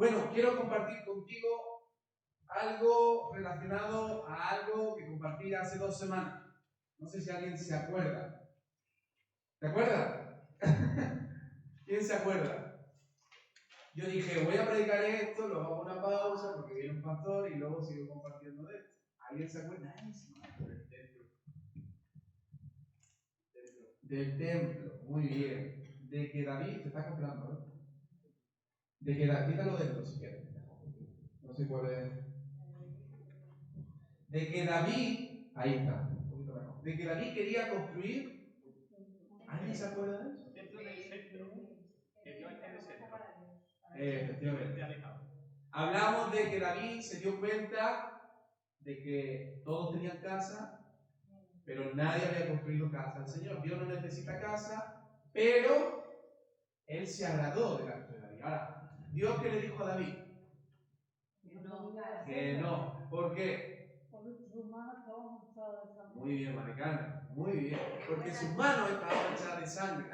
Bueno, quiero compartir contigo algo relacionado a algo que compartí hace 2 semanas. No sé si alguien se acuerda. ¿Te acuerdas? ¿Quién se acuerda? Yo dije, voy a predicar esto, luego hago una pausa porque viene un pastor y luego sigo compartiendo de esto. ¿Alguien se acuerda? Nadie se acuerda del templo. Del templo, muy bien. De que David, te está congelando, ¿no? De que David, quítalo dentro si quieres. No se puede. De que David, ahí está, un poquito mejor. De que David quería construir. ¿Alguien se acuerda de eso? Dentro del centro, que Dios esté en el centro. Efectivamente. Hablamos de que David se dio cuenta de que todos tenían casa, pero nadie había construido casa al Señor. Dios no necesita casa, pero Él se agradó delante de David. Ahora, ¿Dios qué le dijo a David? Que no. ¿Por qué? Muy bien, Maricana, muy bien. Porque sus manos estaban manchadas de sangre.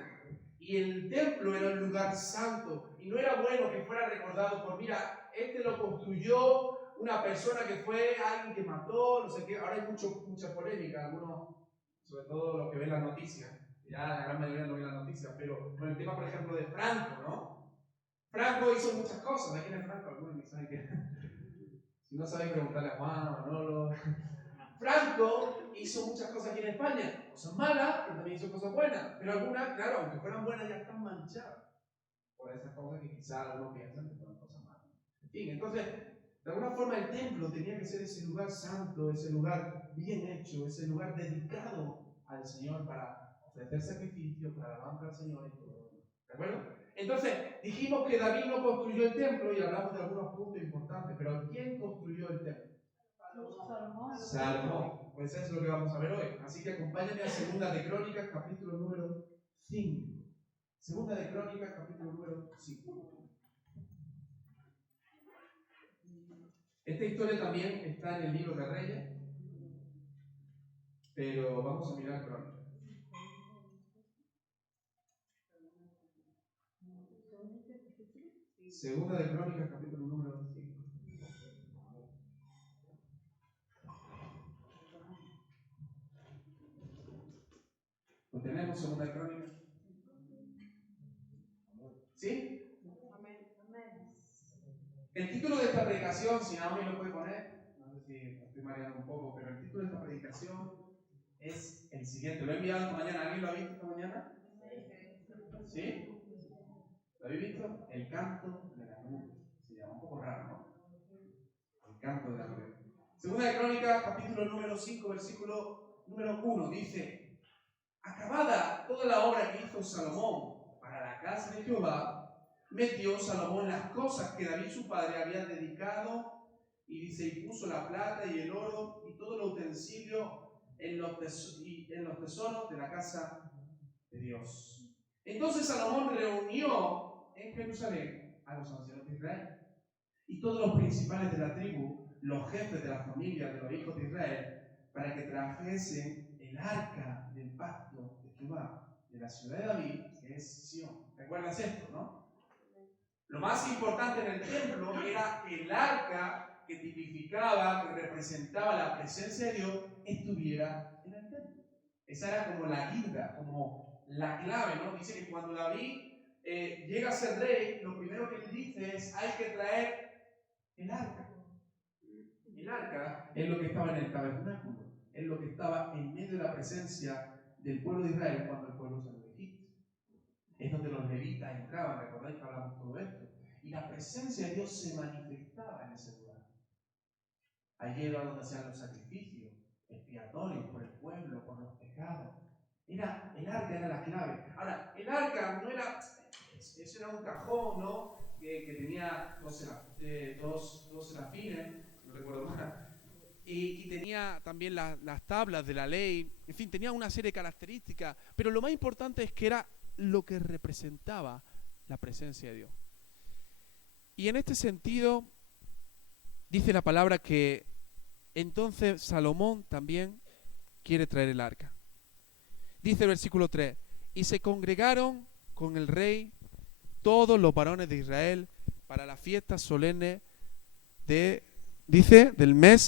Y el templo era un lugar santo. Y no era bueno que fuera recordado por, mira, este lo construyó una persona que fue alguien que mató, no sé qué. Ahora hay mucha polémica, algunos, sobre todo los que ven las noticias. Ya la gran mayoría no ven las noticias, pero con el tema, por ejemplo, de Franco, ¿no? Franco hizo muchas cosas. ¿De quién es Franco? Algunos ni saben quién es. Si no sabéis, preguntarle a Juan, a Manolo. Franco hizo muchas cosas aquí en España, cosas malas, pero también hizo cosas buenas. Pero algunas, claro, aunque fueran buenas, ya están manchadas por esas cosas que quizás algunos piensan que fueron cosas malas. En fin, entonces, de alguna forma el templo tenía que ser ese lugar santo, ese lugar bien hecho, ese lugar dedicado al Señor para ofrecer sacrificios, para alabanza al Señor y todo lo demás. ¿De acuerdo? Entonces, dijimos que David no construyó el templo y hablamos de algunos puntos importantes, pero ¿quién construyó el templo? Salomón. Pues eso es lo que vamos a ver hoy. Así que acompáñame a Segunda de Crónicas, capítulo número 5. Segunda de Crónicas, capítulo número 5. Esta historia también está en el libro de Reyes, pero vamos a mirar Crónicas. Segunda de Crónicas, capítulo número 5. ¿Lo tenemos, Segunda de Crónicas? ¿Sí? El título de esta predicación, si Naomi lo puede poner, no sé si me estoy mareando un poco, pero el título de esta predicación es el siguiente. Lo he enviado esta mañana. ¿Alguien lo ha visto esta mañana? ¿Sí? ¿Lo habéis visto? El canto de la nube. Se llama un poco raro, ¿no? El canto de la nube. Segunda de Crónicas, capítulo número 5, versículo número 1, dice: acabada toda la obra que hizo Salomón para la casa de Jehová, metió Salomón las cosas que David su padre había dedicado, y dice, y puso la plata y el oro y todo el utensilio en los tesoros de la casa de Dios. Entonces Salomón reunió en Jerusalén a los ancianos de Israel y todos los principales de la tribu, los jefes de la familia de los hijos de Israel, para que trajesen el arca del pacto de Jehová de la ciudad de David, que es Sion. ¿Recuerdas esto, no? Lo más importante en el templo era que el arca que tipificaba, que representaba la presencia de Dios, estuviera en el templo. Esa era como la guinda, como la clave, ¿no? Dice que cuando David llega a ser rey, lo primero que le dice es: hay que traer el arca. El arca es lo que estaba en el tabernáculo, es lo que estaba en medio de la presencia del pueblo de Israel cuando el pueblo salió de Egipto. Es donde los levitas entraban, recordáis que hablamos todo esto. Y la presencia de Dios se manifestaba en ese lugar. Allí era donde hacían los sacrificios expiatorios por el pueblo, por los pecados. El arca era la clave. Ahora, el arca no era, eso era un cajón, ¿no? Que tenía dos serafines, no recuerdo mal, y tenía también las tablas de la ley, en fin, tenía una serie de características, pero lo más importante es que era lo que representaba la presencia de Dios. Y en este sentido, dice la palabra que entonces Salomón también quiere traer el arca. Dice el versículo 3, y se congregaron con el rey todos los varones de Israel para la fiesta solemne del mes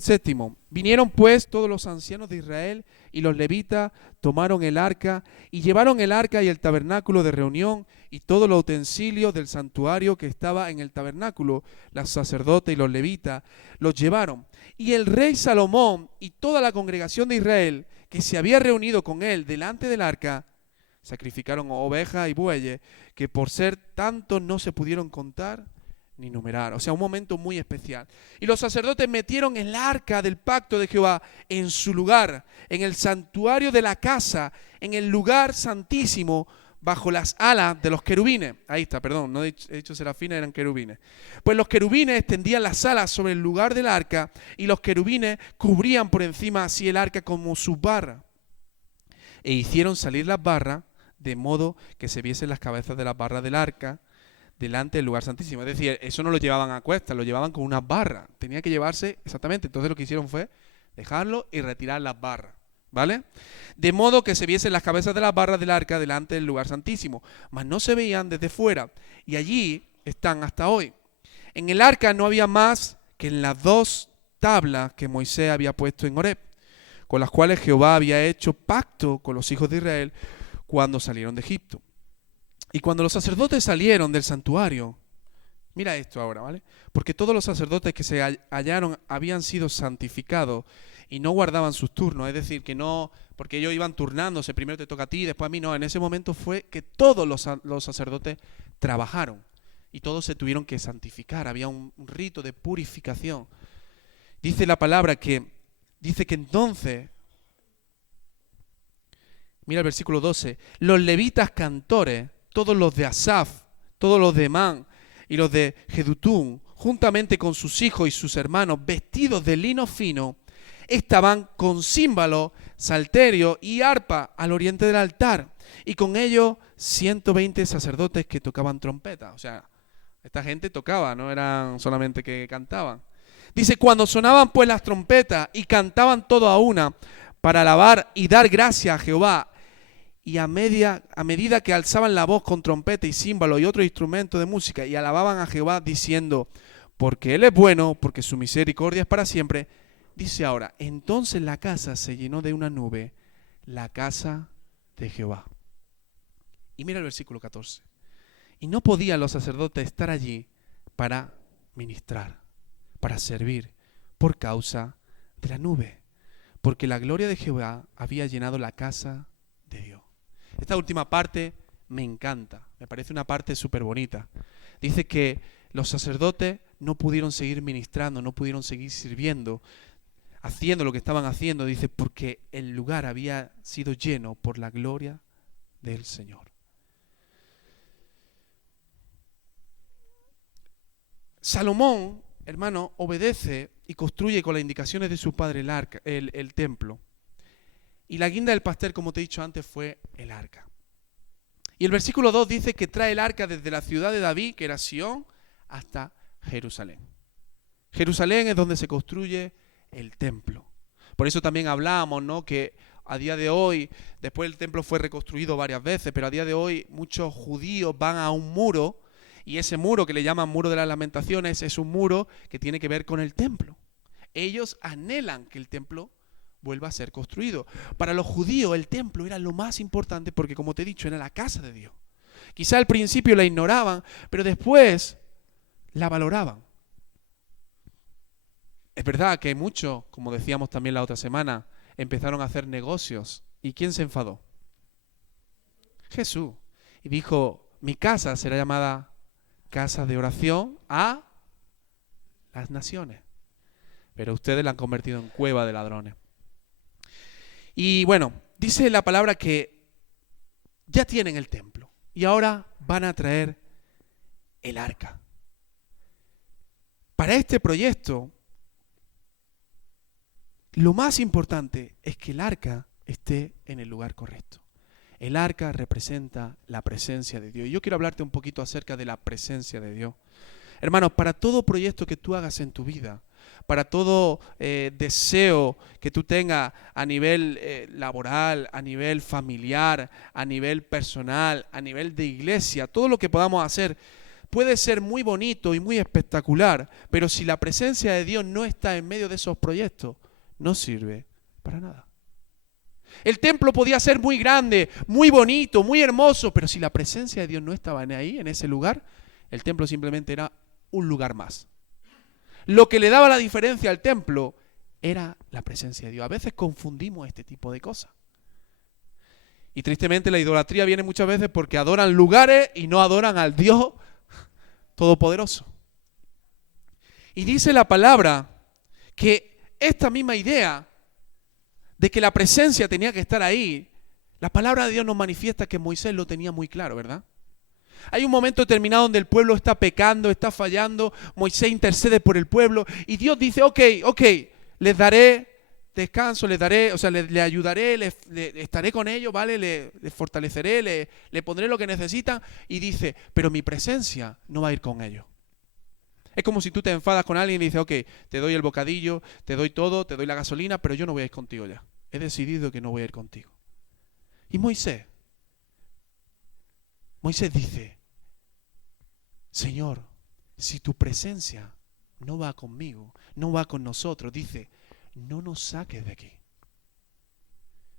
séptimo. Vinieron pues todos los ancianos de Israel y los levitas tomaron el arca y llevaron el arca y el tabernáculo de reunión y todos los utensilios del santuario que estaba en el tabernáculo. Los sacerdotes y los levitas los llevaron. Y el rey Salomón y toda la congregación de Israel que se había reunido con él delante del arca, sacrificaron ovejas y bueyes que por ser tantos no se pudieron contar ni numerar. O sea, un momento muy especial. Y los sacerdotes metieron el arca del pacto de Jehová en su lugar, en el santuario de la casa, en el lugar santísimo, bajo las alas de los querubines. Ahí está, perdón, no he dicho serafines, eran querubines. Pues los querubines extendían las alas sobre el lugar del arca y los querubines cubrían por encima así el arca como sus barras. E hicieron salir las barras de modo que se viesen las cabezas de las barras del arca delante del lugar santísimo. Es decir, eso no lo llevaban a cuestas, lo llevaban con unas barras. Tenía que llevarse exactamente. Entonces lo que hicieron fue dejarlo y retirar las barras, ¿vale? De modo que se viesen las cabezas de las barras del arca delante del lugar santísimo, mas no se veían desde fuera. Y allí están hasta hoy. En el arca no había más que en las 2 tablas que Moisés había puesto en Horeb, con las cuales Jehová había hecho pacto con los hijos de Israel cuando salieron de Egipto. Y cuando los sacerdotes salieron del santuario, mira esto ahora, ¿vale? Porque todos los sacerdotes que se hallaron habían sido santificados y no guardaban sus turnos, es decir, que no, porque ellos iban turnándose, primero te toca a ti, después a mí, no, en ese momento fue que todos los sacerdotes trabajaron y todos se tuvieron que santificar, había un rito de purificación. Dice la palabra que entonces, mira el versículo 12, los levitas cantores, todos los de Asaf, todos los de Emán y los de Jedutún, juntamente con sus hijos y sus hermanos, vestidos de lino fino, estaban con címbalo, salterio y arpa al oriente del altar, y con ellos 120 sacerdotes que tocaban trompeta. O sea, esta gente tocaba, no eran solamente que cantaban. Dice, cuando sonaban pues las trompetas y cantaban todo a una para alabar y dar gracias a Jehová, y a medida que alzaban la voz con trompeta y címbalo y otro instrumento de música y alababan a Jehová diciendo, porque Él es bueno, porque su misericordia es para siempre, dice ahora, entonces la casa se llenó de una nube, la casa de Jehová. Y mira el versículo 14. Y no podían los sacerdotes estar allí para ministrar, para servir, por causa de la nube, porque la gloria de Jehová había llenado la casa de Dios. Esta última parte me encanta, me parece una parte súper bonita. Dice que los sacerdotes no pudieron seguir ministrando, no pudieron seguir sirviendo, haciendo lo que estaban haciendo, dice, porque el lugar había sido lleno por la gloria del Señor. Salomón, hermano, obedece y construye con las indicaciones de su padre el templo. Y la guinda del pastel, como te he dicho antes, fue el arca. Y el versículo 2 dice que trae el arca desde la ciudad de David, que era Sión, hasta Jerusalén. Jerusalén es donde se construye el templo. Por eso también hablábamos, ¿no?, que a día de hoy, después el templo fue reconstruido varias veces, pero a día de hoy muchos judíos van a un muro, y ese muro que le llaman muro de las lamentaciones es un muro que tiene que ver con el templo. Ellos anhelan que el templo vuelva a ser construido. Para los judíos el templo era lo más importante porque, como te he dicho, era la casa de Dios. Quizá al principio la ignoraban, pero después la valoraban. Es verdad que muchos, como decíamos también la otra semana, empezaron a hacer negocios. ¿Y quién se enfadó? Jesús. Y dijo, mi casa será llamada casa de oración a las naciones. Pero ustedes la han convertido en cueva de ladrones. Y bueno, dice la palabra que ya tienen el templo y ahora van a traer el arca. Para este proyecto, lo más importante es que el arca esté en el lugar correcto. El arca representa la presencia de Dios. Y yo quiero hablarte un poquito acerca de la presencia de Dios. Hermanos, para todo proyecto que tú hagas en tu vida, para todo deseo que tú tengas a nivel laboral, a nivel familiar, a nivel personal, a nivel de iglesia, todo lo que podamos hacer puede ser muy bonito y muy espectacular, pero si la presencia de Dios no está en medio de esos proyectos, no sirve para nada. El templo podía ser muy grande, muy bonito, muy hermoso, pero si la presencia de Dios no estaba ahí, en ese lugar, el templo simplemente era un lugar más. Lo que le daba la diferencia al templo era la presencia de Dios. A veces confundimos este tipo de cosas. Y tristemente la idolatría viene muchas veces porque adoran lugares y no adoran al Dios Todopoderoso. Y dice la palabra que esta misma idea de que la presencia tenía que estar ahí, la palabra de Dios nos manifiesta que Moisés lo tenía muy claro, ¿verdad? Hay un momento determinado donde el pueblo está pecando, está fallando, Moisés intercede por el pueblo y Dios dice, ok, les daré descanso, les daré, o sea, le ayudaré, le estaré con ellos, ¿vale? Les fortaleceré, le pondré lo que necesitan y dice, pero mi presencia no va a ir con ellos. Es como si tú te enfadas con alguien y dices, ok, te doy el bocadillo, te doy todo, te doy la gasolina, pero yo no voy a ir contigo ya. He decidido que no voy a ir contigo. Y Moisés dice, Señor, si tu presencia no va conmigo, no va con nosotros, dice, no nos saques de aquí.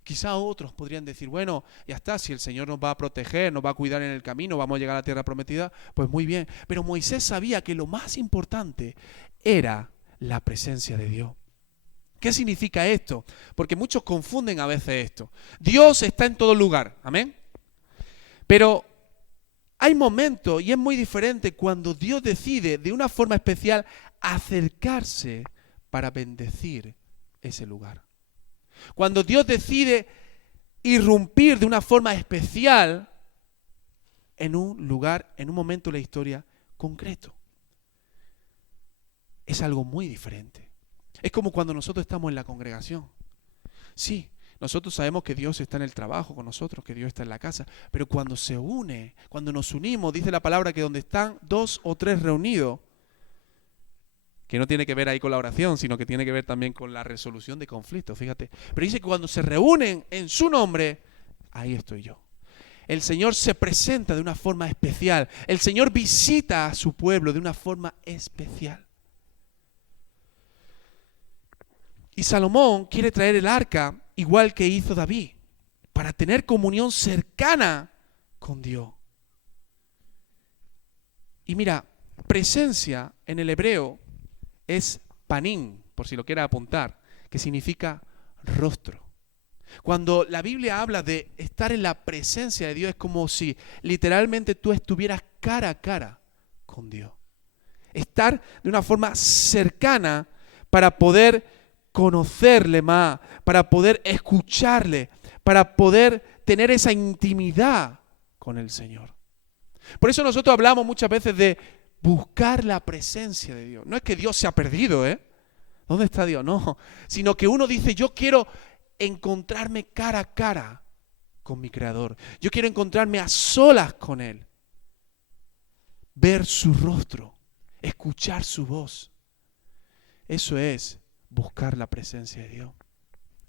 Quizá otros podrían decir, bueno, ya está, si el Señor nos va a proteger, nos va a cuidar en el camino, vamos a llegar a la tierra prometida, pues muy bien. Pero Moisés sabía que lo más importante era la presencia de Dios. ¿Qué significa esto? Porque muchos confunden a veces esto. Dios está en todo lugar, amén. Pero hay momentos, y es muy diferente, cuando Dios decide de una forma especial acercarse para bendecir ese lugar. Cuando Dios decide irrumpir de una forma especial en un lugar, en un momento de la historia concreto. Es algo muy diferente. Es como cuando nosotros estamos en la congregación. Sí, nosotros sabemos que Dios está en el trabajo con nosotros, que Dios está en la casa, pero cuando se une, cuando nos unimos, dice la palabra que donde están 2 o 3 reunidos, que no tiene que ver ahí con la oración, sino que tiene que ver también con la resolución de conflictos, fíjate. Pero dice que cuando se reúnen en su nombre, ahí estoy yo. El Señor se presenta de una forma especial. El Señor visita a su pueblo de una forma especial. Y Salomón quiere traer el arca igual que hizo David, para tener comunión cercana con Dios. Y mira, presencia en el hebreo es panim, por si lo quieras apuntar, que significa rostro. Cuando la Biblia habla de estar en la presencia de Dios, es como si literalmente tú estuvieras cara a cara con Dios. Estar de una forma cercana para poder conocerle más, para poder escucharle, para poder tener esa intimidad con el Señor. Por eso nosotros hablamos muchas veces de buscar la presencia de Dios. No es que Dios se ha perdido, ¿Dónde está Dios? No, sino que uno dice, yo quiero encontrarme cara a cara con mi Creador. Yo quiero encontrarme a solas con Él. Ver su rostro, escuchar su voz. Eso es buscar la presencia de Dios.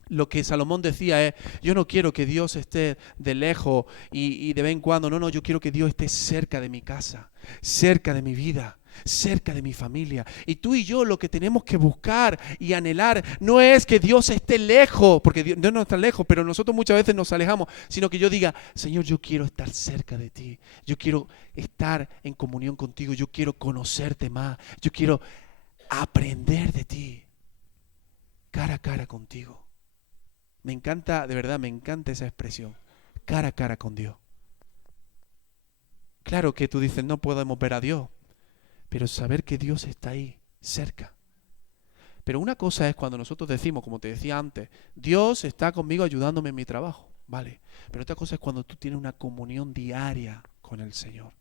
Lo que Salomón decía es, yo no quiero que Dios esté de lejos y de vez en cuando, no, yo quiero que Dios esté cerca de mi casa, cerca de mi vida, cerca de mi familia. Y tú y yo lo que tenemos que buscar y anhelar no es que Dios esté lejos, porque Dios no está lejos, pero nosotros muchas veces nos alejamos, sino que yo diga, Señor, yo quiero estar cerca de ti, yo quiero estar en comunión contigo, yo quiero conocerte más, yo quiero aprender de ti, cara a cara contigo. Me encanta, de verdad, me encanta esa expresión, cara a cara con Dios. Claro que tú dices, no podemos ver a Dios, pero saber que Dios está ahí, cerca. Pero una cosa es cuando nosotros decimos, como te decía antes, Dios está conmigo ayudándome en mi trabajo, ¿vale? Pero otra cosa es cuando tú tienes una comunión diaria con el Señor,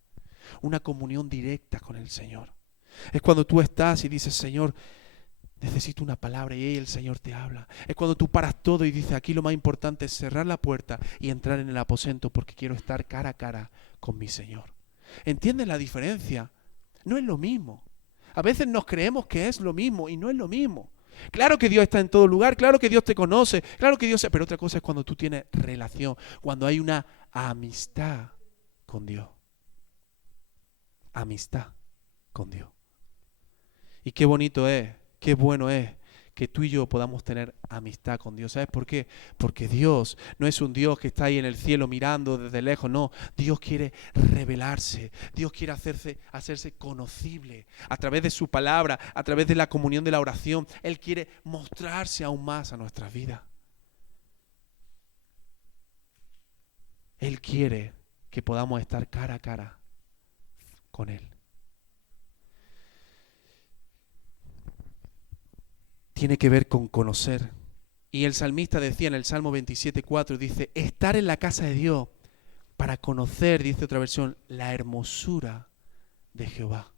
una comunión directa con el Señor. Es cuando tú estás y dices, Señor, necesito una palabra y el Señor te habla. Es cuando tú paras todo y dices, aquí lo más importante es cerrar la puerta y entrar en el aposento porque quiero estar cara a cara con mi Señor. ¿Entiendes la diferencia? No es lo mismo. A veces nos creemos que es lo mismo y no es lo mismo. Claro que Dios está en todo lugar, claro que Dios te conoce, claro que Dios... Pero otra cosa es cuando tú tienes relación, cuando hay una amistad con Dios. amistad con Dios. Y qué bonito es, qué bueno es que tú y yo podamos tener amistad con Dios. ¿Sabes por qué? Porque Dios no es un Dios que está ahí en el cielo mirando desde lejos. No, Dios quiere revelarse. Dios quiere hacerse conocible a través de su palabra, a través de la comunión de la oración. Él quiere mostrarse aún más a nuestras vidas. Él quiere que podamos estar cara a cara con Él. Tiene que ver con conocer. Y el salmista decía en el Salmo 27:4, dice, estar en la casa de Dios para conocer, dice otra versión, la hermosura de Jehová.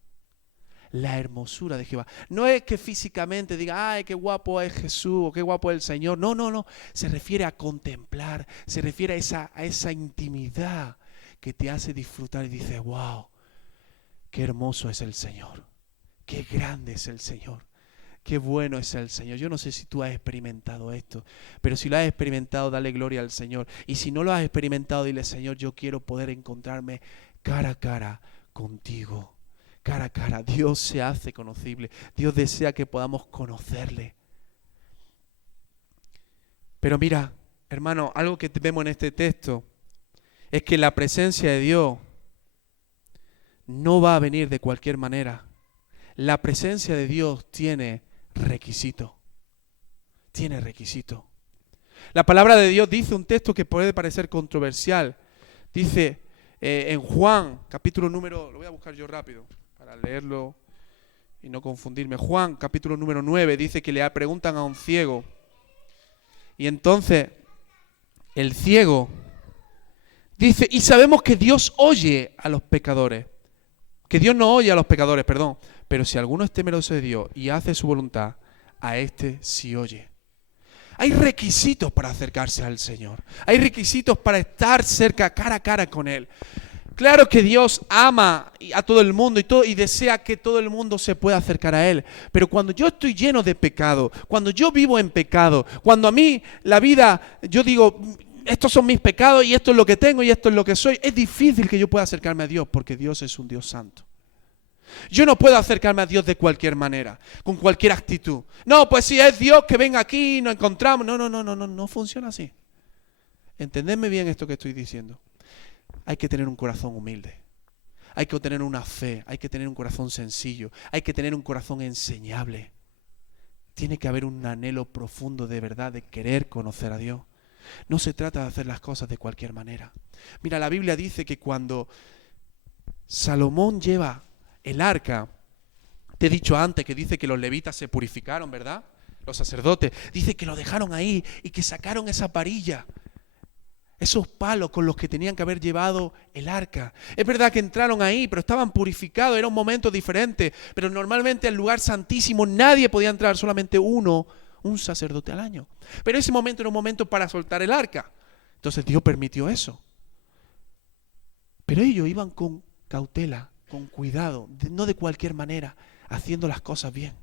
La hermosura de Jehová. No es que físicamente diga, ay, qué guapo es Jesús o qué guapo es el Señor. No, no, no. Se refiere a contemplar, se refiere a esa intimidad que te hace disfrutar y dices, wow, qué hermoso es el Señor. Qué grande es el Señor. Qué bueno es el Señor. Yo no sé si tú has experimentado esto, pero si lo has experimentado, dale gloria al Señor. Y si no lo has experimentado, dile, Señor, yo quiero poder encontrarme cara a cara contigo. Cara a cara. Dios se hace conocible. Dios desea que podamos conocerle. Pero mira, hermano, algo que vemos en este texto es que la presencia de Dios no va a venir de cualquier manera. La presencia de Dios tiene requisito. Tiene requisito. La palabra de Dios dice un texto que puede parecer controversial. Dice en Juan, capítulo número, lo voy a buscar yo rápido para leerlo y no confundirme. Juan, capítulo número 9, dice que le preguntan a un ciego. Y entonces el ciego dice, y sabemos que Dios oye a los pecadores. Que Dios no oye a los pecadores, perdón. Pero si alguno es temeroso de Dios y hace su voluntad, a este sí oye. Hay requisitos para acercarse al Señor. Hay requisitos para estar cerca, cara a cara con Él. Claro que Dios ama a todo el mundo y desea que todo el mundo se pueda acercar a Él. Pero cuando yo estoy lleno de pecado, cuando yo vivo en pecado, cuando a mí la vida, yo digo, estos son mis pecados y esto es lo que tengo y esto es lo que soy, es difícil que yo pueda acercarme a Dios porque Dios es un Dios santo. Yo no puedo acercarme a Dios de cualquier manera, con cualquier actitud. No, pues si es Dios que venga aquí y nos encontramos. No funciona así. Entendedme bien esto que estoy diciendo. Hay que tener un corazón humilde. Hay que tener una fe. Hay que tener un corazón sencillo. Hay que tener un corazón enseñable. Tiene que haber un anhelo profundo de verdad de querer conocer a Dios. No se trata de hacer las cosas de cualquier manera. Mira, la Biblia dice que cuando Salomón lleva el arca, te he dicho antes que dice que los levitas se purificaron, ¿verdad? Los sacerdotes. Dice que lo dejaron ahí y que sacaron esa varilla, esos palos con los que tenían que haber llevado el arca. Es verdad que entraron ahí, pero estaban purificados, era un momento diferente. Pero normalmente al lugar santísimo nadie podía entrar, solamente un sacerdote al año. Pero ese momento era un momento para soltar el arca. Entonces Dios permitió eso. Pero ellos iban con cautela, con cuidado, no de cualquier manera, haciendo las cosas bien.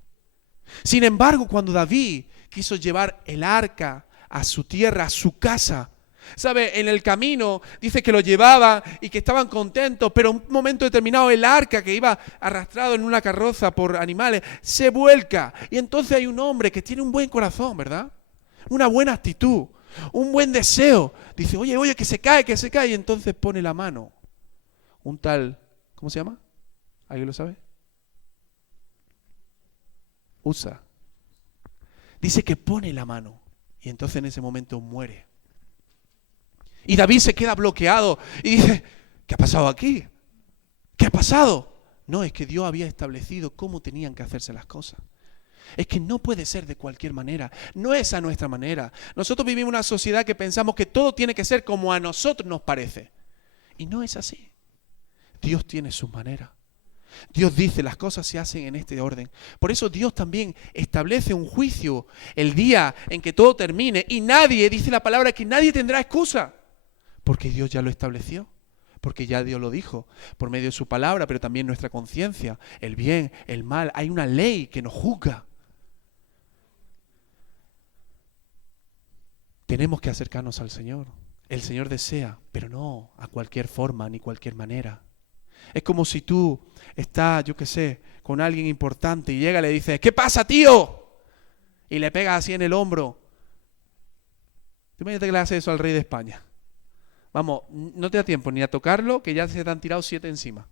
Sin embargo, cuando David quiso llevar el arca a su tierra, a su casa, ¿sabe? En el camino dice que lo llevaba y que estaban contentos, pero en un momento determinado el arca que iba arrastrado en una carroza por animales se vuelca. Y entonces hay un hombre que tiene un buen corazón, ¿verdad? Una buena actitud, un buen deseo. Dice, oye, que se cae. Y entonces pone la mano. Un tal, ¿cómo se llama? ¿Alguien lo sabe? Usa. Dice que pone la mano y entonces en ese momento muere. Y David se queda bloqueado y dice, ¿qué ha pasado aquí? ¿Qué ha pasado? No, es que Dios había establecido cómo tenían que hacerse las cosas. Es que no puede ser de cualquier manera. No es a nuestra manera. Nosotros vivimos en una sociedad que pensamos que todo tiene que ser como a nosotros nos parece. Y no es así. Dios tiene sus maneras. Dios dice, las cosas se hacen en este orden. Por eso Dios también establece un juicio el día en que todo termine. Y nadie, dice la palabra, que nadie tendrá excusa. Porque Dios ya lo estableció. Porque ya Dios lo dijo. Por medio de su palabra, pero también nuestra conciencia. El bien, el mal. Hay una ley que nos juzga. Tenemos que acercarnos al Señor. El Señor desea, pero no a cualquier forma ni cualquier manera. Es como si tú estás, yo qué sé, con alguien importante y llega y le dices, ¿qué pasa, tío? Y le pegas así en el hombro. Imagínate que le haces eso al rey de España. Vamos, no te da tiempo ni a tocarlo, que ya se te han tirado 7 encima.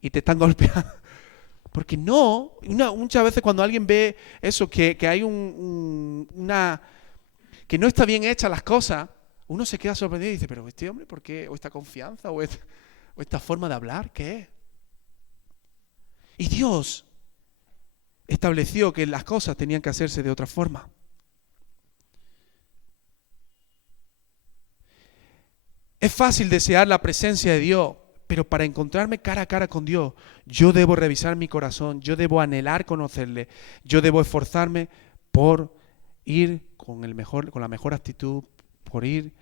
Y te están golpeando. Porque no, muchas veces cuando alguien ve eso, que hay que no está bien hecha las cosas, uno se queda sorprendido y dice, pero este hombre, ¿por qué? ¿O esta confianza? ¿O esta forma de hablar? ¿Qué es? Y Dios estableció que las cosas tenían que hacerse de otra forma. Es fácil desear la presencia de Dios, pero para encontrarme cara a cara con Dios, yo debo revisar mi corazón, yo debo anhelar conocerle, yo debo esforzarme por ir con la mejor actitud, por ir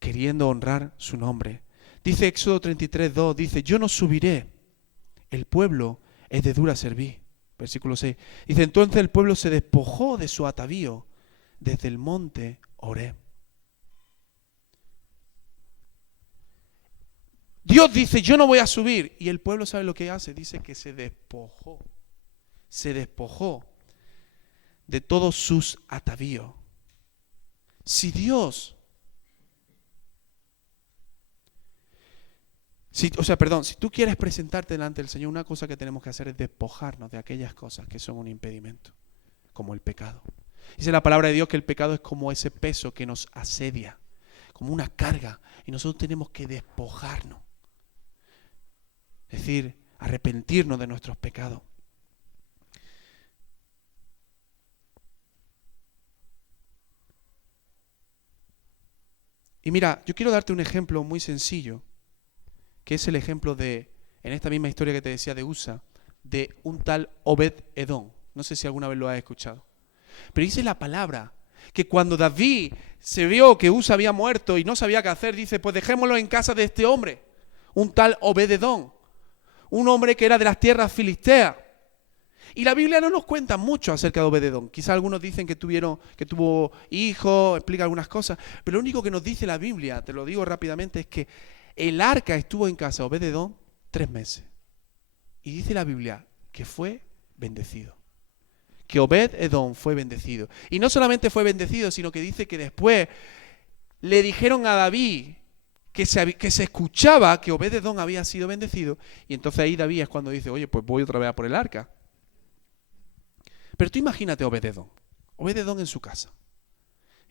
queriendo honrar su nombre. Dice Éxodo 33:2, dice, yo no subiré, el pueblo es de dura cerviz. Versículo 6. Dice, entonces el pueblo se despojó de su atavío desde el monte Horeb. Dios dice, yo no voy a subir. Y el pueblo, ¿sabe lo que hace? Dice que se despojó de todos sus atavíos. Si Dios, si tú quieres presentarte delante del Señor, una cosa que tenemos que hacer es despojarnos de aquellas cosas que son un impedimento, como el pecado. Dice la palabra de Dios que el pecado es como ese peso que nos asedia, como una carga, y nosotros tenemos que despojarnos. Es decir, arrepentirnos de nuestros pecados. Y mira, yo quiero darte un ejemplo muy sencillo, que es el ejemplo en esta misma historia que te decía de Usa, de un tal Obed-Edom. No sé si alguna vez lo has escuchado. Pero dice la palabra que cuando David se vio que Usa había muerto y no sabía qué hacer, dice, pues dejémoslo en casa de este hombre, un tal Obed-Edom. Un hombre que era de las tierras filisteas. Y la Biblia no nos cuenta mucho acerca de Obed-Edom. Quizá algunos dicen que tuvo hijos, explica algunas cosas. Pero lo único que nos dice la Biblia, te lo digo rápidamente, es que el arca estuvo en casa de Obed-Edom 3 meses. Y dice la Biblia que fue bendecido. Que Obed-Edom fue bendecido. Y no solamente fue bendecido, sino que dice que después le dijeron a David que se escuchaba que Obed-Edom había sido bendecido, y entonces ahí David es cuando dice, oye, pues voy otra vez a por el arca. Pero tú imagínate Obed-Edom en su casa,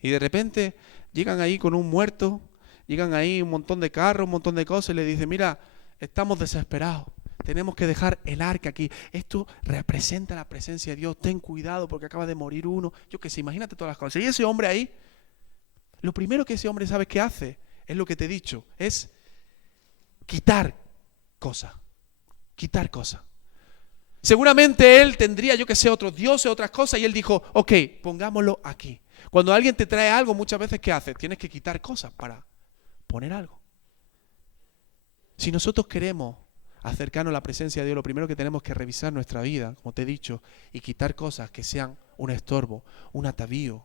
y de repente llegan ahí con un muerto, llegan ahí un montón de carros, un montón de cosas, y le dicen, mira, estamos desesperados, tenemos que dejar el arca aquí, esto representa la presencia de Dios, ten cuidado porque acaba de morir uno, yo qué sé, imagínate todas las cosas. Y ese hombre ahí, lo primero que ese hombre sabe que hace, es lo que te he dicho, es quitar cosas. Seguramente él tendría, yo que sé, otros dioses, otras cosas, y él dijo, ok, pongámoslo aquí. Cuando alguien te trae algo, muchas veces, ¿qué haces? Tienes que quitar cosas para poner algo. Si nosotros queremos acercarnos a la presencia de Dios, lo primero que tenemos que revisar nuestra vida, como te he dicho, y quitar cosas que sean un estorbo, un atavío,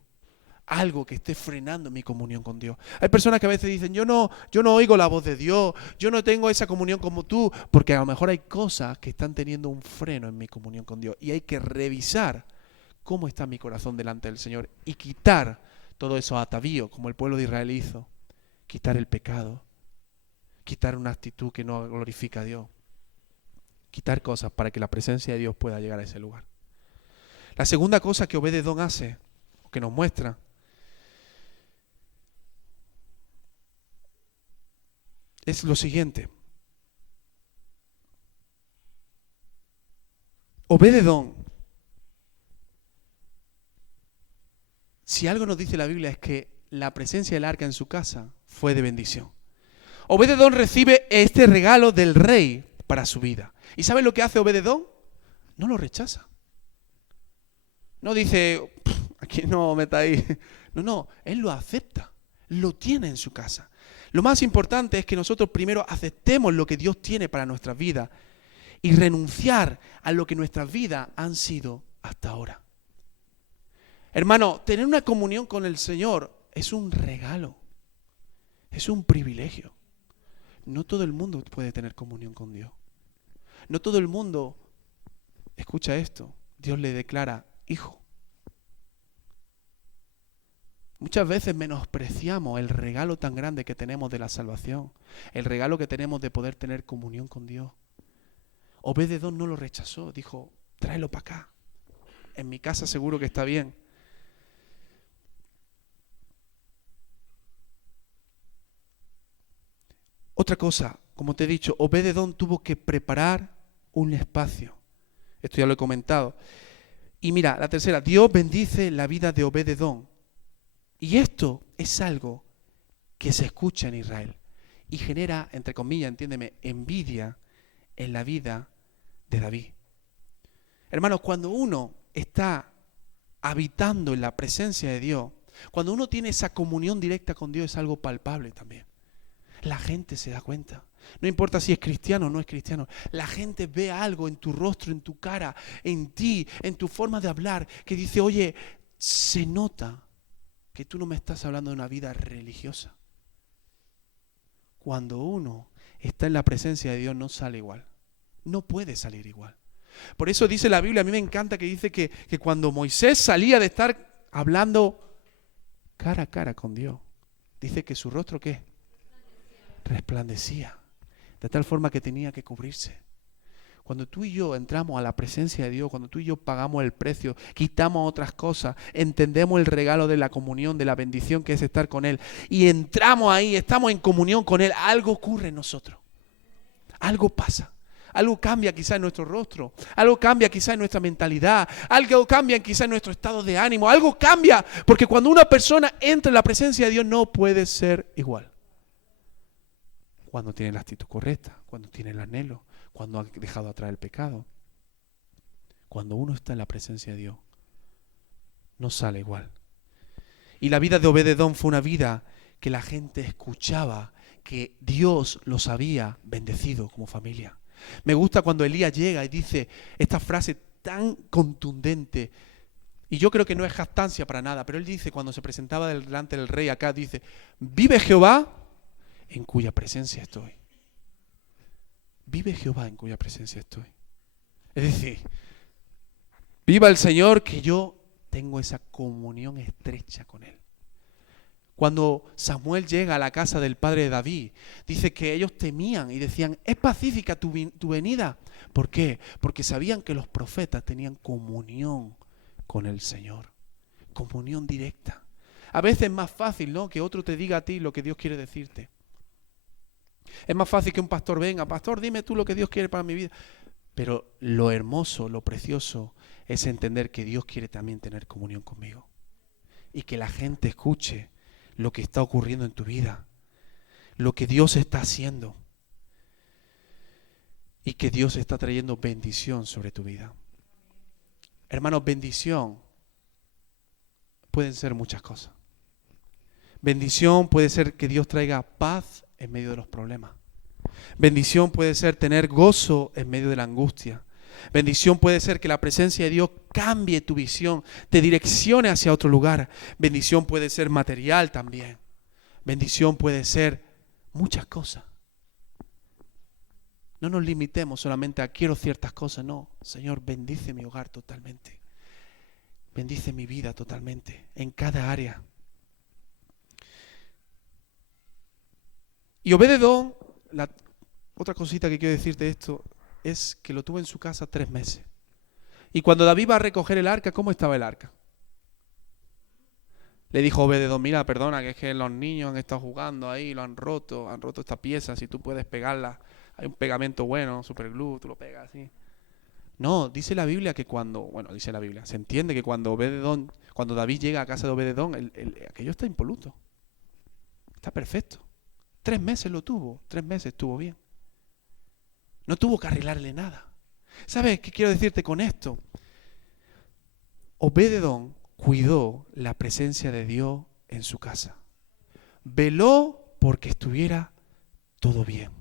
algo que esté frenando mi comunión con Dios. Hay personas que a veces dicen, yo no oigo la voz de Dios, yo no tengo esa comunión como tú, porque a lo mejor hay cosas que están teniendo un freno en mi comunión con Dios. Y hay que revisar cómo está mi corazón delante del Señor y quitar todo esos atavíos, como el pueblo de Israel hizo. Quitar el pecado, quitar una actitud que no glorifica a Dios. Quitar cosas para que la presencia de Dios pueda llegar a ese lugar. La segunda cosa que Obed-Edom hace, que nos muestra, es lo siguiente. Obed-Edom, si algo nos dice la Biblia es que la presencia del arca en su casa fue de bendición. Obed-Edom recibe este regalo del rey para su vida. ¿Y saben lo que hace Obed-Edom? No lo rechaza. No dice, aquí no metáis. No, él lo acepta. Lo tiene en su casa. Lo más importante es que nosotros primero aceptemos lo que Dios tiene para nuestras vidas y renunciar a lo que nuestras vidas han sido hasta ahora. Hermano, tener una comunión con el Señor es un regalo, es un privilegio. no todo el mundo puede tener comunión con Dios. No todo el mundo, escucha esto, Dios le declara hijo. Muchas veces menospreciamos el regalo tan grande que tenemos de la salvación, el regalo que tenemos de poder tener comunión con Dios. Obed-edom no lo rechazó, dijo, tráelo para acá. En mi casa seguro que está bien. Otra cosa, como te he dicho, Obed-edom tuvo que preparar un espacio. Esto ya lo he comentado. Y mira, la tercera, Dios bendice la vida de Obed-edom. Y esto es algo que se escucha en Israel y genera, entre comillas, entiéndeme, envidia en la vida de David. Hermanos, cuando uno está habitando en la presencia de Dios, cuando uno tiene esa comunión directa con Dios, es algo palpable también. La gente se da cuenta. No importa si es cristiano o no es cristiano. La gente ve algo en tu rostro, en tu cara, en ti, en tu forma de hablar, que dice, oye, se nota que tú no me estás hablando de una vida religiosa. Cuando uno está en la presencia de Dios no sale igual. No puede salir igual. Por eso dice la Biblia, a mí me encanta que dice que cuando Moisés salía de estar hablando cara a cara con Dios, dice que su rostro, ¿qué? Resplandecía. De tal forma que tenía que cubrirse. Cuando tú y yo entramos a la presencia de Dios, cuando tú y yo pagamos el precio, quitamos otras cosas, entendemos el regalo de la comunión, de la bendición que es estar con Él, y entramos ahí, estamos en comunión con Él, algo ocurre en nosotros. Algo pasa. Algo cambia quizá en nuestro rostro, algo cambia quizá en nuestra mentalidad, algo cambia quizá en nuestro estado de ánimo, algo cambia, porque cuando una persona entra en la presencia de Dios no puede ser igual. Cuando tiene la actitud correcta, cuando tiene el anhelo, cuando ha dejado atrás el pecado. Cuando uno está en la presencia de Dios, no sale igual. Y la vida de Obed-edom fue una vida que la gente escuchaba, que Dios los había bendecido como familia. Me gusta cuando Elías llega y dice esta frase tan contundente, y yo creo que no es jactancia para nada, pero él dice cuando se presentaba delante del rey acá, dice, vive Jehová en cuya presencia estoy. Vive Jehová en cuya presencia estoy. Es decir, viva el Señor, que yo tengo esa comunión estrecha con Él. Cuando Samuel llega a la casa del padre de David, dice que ellos temían y decían, es pacífica tu venida. ¿Por qué? Porque sabían que los profetas tenían comunión con el Señor. Comunión directa. A veces es más fácil, ¿no?, que otro te diga a ti lo que Dios quiere decirte. Es más fácil que un pastor venga, pastor, dime tú lo que Dios quiere para mi vida. Pero lo hermoso, lo precioso es entender que Dios quiere también tener comunión conmigo. Y que la gente escuche lo que está ocurriendo en tu vida, lo que Dios está haciendo. Y que Dios está trayendo bendición sobre tu vida. Hermanos, bendición pueden ser muchas cosas. Bendición puede ser que Dios traiga paz en medio de los problemas. Bendición puede ser tener gozo en medio de la angustia. Bendición puede ser que la presencia de Dios cambie tu visión, te direccione hacia otro lugar. Bendición puede ser material también. Bendición puede ser muchas cosas. No nos limitemos solamente a quiero ciertas cosas, no. Señor, bendice mi hogar totalmente. Bendice mi vida totalmente, en cada área. Y Obed-edom, la otra cosita que quiero decirte de esto, es que lo tuvo en su casa 3 meses. Y cuando David va a recoger el arca, ¿cómo estaba el arca? Le dijo Obed-edom, mira, perdona, que es que los niños han estado jugando ahí, lo han roto esta pieza, si tú puedes pegarla, hay un pegamento bueno, superglue, tú lo pegas así. No, dice la Biblia que dice la Biblia, se entiende que cuando David llega a casa de Obed-edom, aquello está impoluto. Está perfecto. 3 meses lo tuvo, 3 meses estuvo bien. No tuvo que arreglarle nada. ¿Sabes qué quiero decirte con esto? Obed-edom cuidó la presencia de Dios en su casa. Veló porque estuviera todo bien.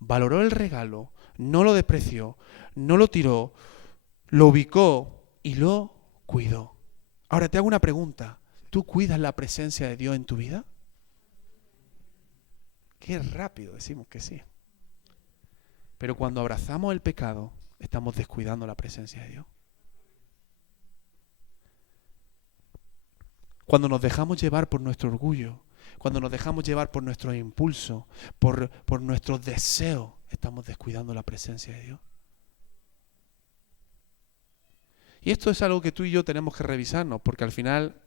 Valoró el regalo, no lo despreció, no lo tiró, lo ubicó y lo cuidó. Ahora te hago una pregunta. ¿Tú cuidas la presencia de Dios en tu vida? qué rápido decimos que sí. Pero cuando abrazamos el pecado, estamos descuidando la presencia de Dios. Cuando nos dejamos llevar por nuestro orgullo, cuando nos dejamos llevar por nuestros impulsos, por nuestros deseos, estamos descuidando la presencia de Dios. Y esto es algo que tú y yo tenemos que revisarnos, porque al final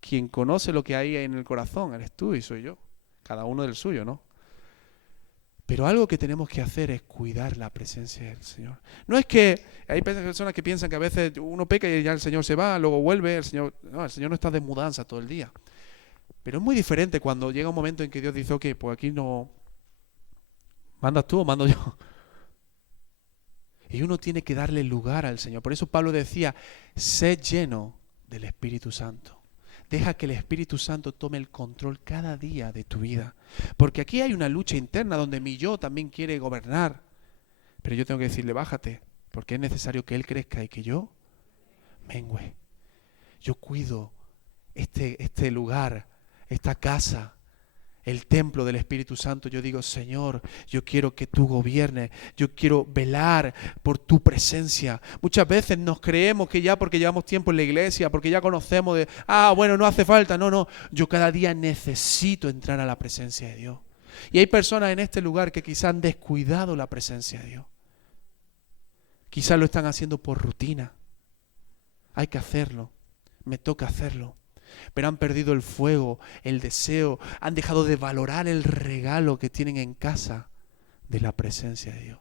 quien conoce lo que hay en el corazón eres tú y soy yo. Cada uno del suyo, ¿no? Pero algo que tenemos que hacer es cuidar la presencia del Señor. No es que hay personas que piensan que a veces uno peca y ya el Señor se va, luego vuelve, el Señor no está de mudanza todo el día. Pero es muy diferente cuando llega un momento en que Dios dice, ok, pues aquí no, ¿mandas tú o mando yo? Y uno tiene que darle lugar al Señor. Por eso Pablo decía, sé lleno del Espíritu Santo. Deja que el Espíritu Santo tome el control cada día de tu vida. Porque aquí hay una lucha interna donde mi yo también quiere gobernar. Pero yo tengo que decirle, bájate, porque es necesario que Él crezca y que yo mengüe. Yo cuido este lugar, esta casa, el templo del Espíritu Santo. Yo digo, Señor, yo quiero que tú gobiernes, yo quiero velar por tu presencia. Muchas veces nos creemos que ya porque llevamos tiempo en la iglesia, porque ya conocemos bueno, no hace falta. No, yo cada día necesito entrar a la presencia de Dios. Y hay personas en este lugar que quizás han descuidado la presencia de Dios. Quizás lo están haciendo por rutina. Hay que hacerlo, me toca hacerlo. Pero han perdido el fuego, el deseo, han dejado de valorar el regalo que tienen en casa de la presencia de Dios.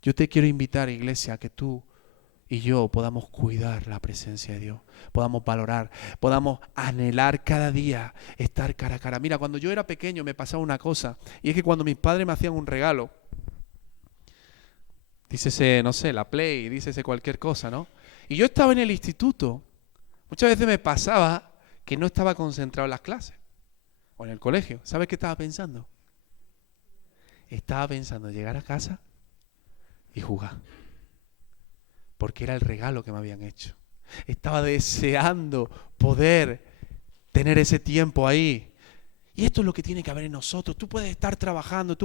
Yo te quiero invitar, iglesia, a que tú y yo podamos cuidar la presencia de Dios, podamos valorar, podamos anhelar cada día estar cara a cara. Mira, cuando yo era pequeño me pasaba una cosa, y es que cuando mis padres me hacían un regalo, dícese, no sé, la Play, dícese cualquier cosa, ¿no? Y yo estaba en el instituto. Muchas veces me pasaba que no estaba concentrado en las clases o en el colegio. ¿Sabes qué estaba pensando? Estaba pensando en llegar a casa y jugar. Porque era el regalo que me habían hecho. Estaba deseando poder tener ese tiempo ahí. Y esto es lo que tiene que haber en nosotros. Tú puedes estar trabajando,